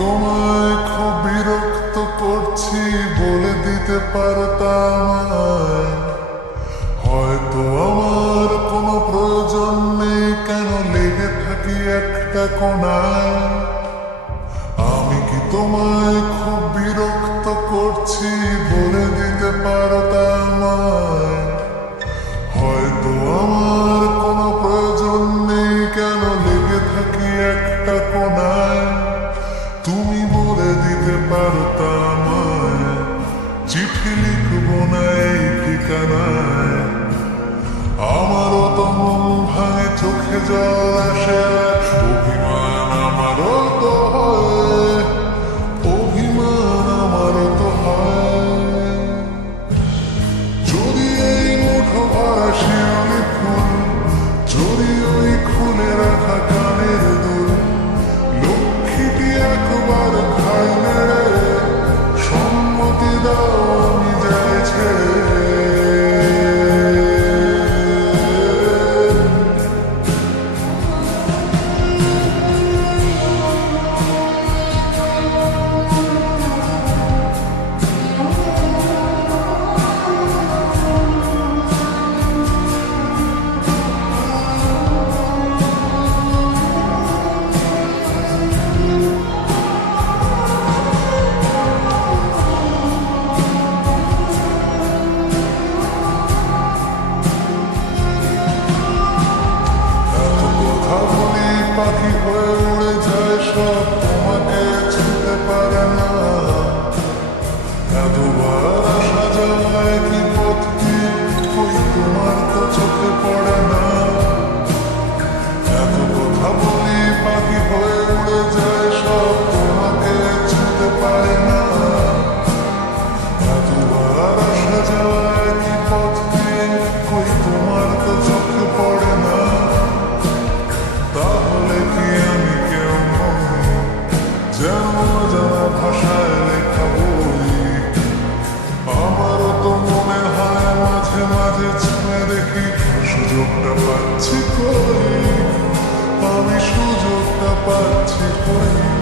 তোমায় খুব বিরক্ত করছি বলে দিতে পারতাম আমায়। হয়তো আমার কোনো প্রয়োজন নেই, কেন লেগে থাকি একটা কোণায়। আমি কি তোমায় খুব বিরক্ত করছি বলে দিতে পারতাম আমায়। হয়তো আমার কোনো প্রয়োজন নেই, কেন লেগে থাকি একটা কোণায়। তুমি বলে দিতে পারতাম আমায়, চিঠি লিখবো না এই ঠিকানায়। আমারও তো মন ভাঙে, চোখে জল আসে, অভিমান আমারও তো হয়, অভিমান আমারও তো হয়। যদি এই মুঠো ভরা শিউলি ফুল, যদি ওই খুলে রাখা কানের দুল, লক্ষ্মীটি একবার খাই নেড়ে, সম্মতি দাও আমি যাই ছেড়ে। পাখি হয়ে উড়ে যায় সব, তোমাকে ছুঁতে পারে না। এতবার আসা যায় কি পথ দিয়ে, কই তোমার তো চোখে পড়ে না। এত কথা বলি পাখি হয়ে উড়ে যায় সব, তোমাকে ছুঁতে পারে না। এতবার আসা যায় কি পথ দিয়ে, কই তোমার তো চোখে পড়ে না। তাহলে কি আমি কেউ নই, যেন অজানা ভাষায় লেখা বই। আমারও তো মনে হয় মাঝে মাঝে ছুঁয়ে দেখি, সুযোগটা পাচ্ছি কই, আমি সুযোগটা পাচ্ছি কই।